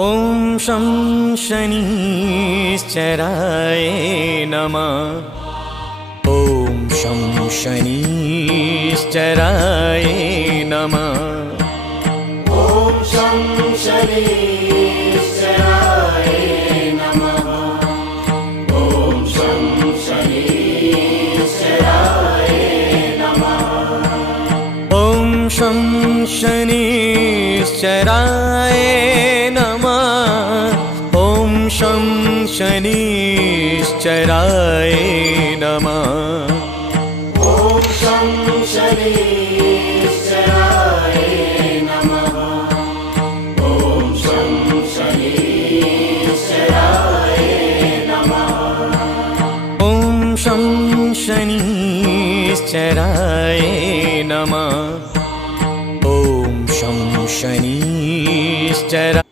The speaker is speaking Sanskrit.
ॐ शं शनिश्चराय नमः। ॐ शं शनिश्चराय नमः। ॐ शं शनिश्चराय नमः। ॐ शं शनिश्चराय नमः। ॐ शं शनिश्चराय नमः। ॐ शं शनिश्चराय नमः। ॐ शं शनिश्चराय नमः। ॐ शं शनिश्चराय नमः। ॐ शं शनिश्चराय नमः। ॐ शं शनिश्चराय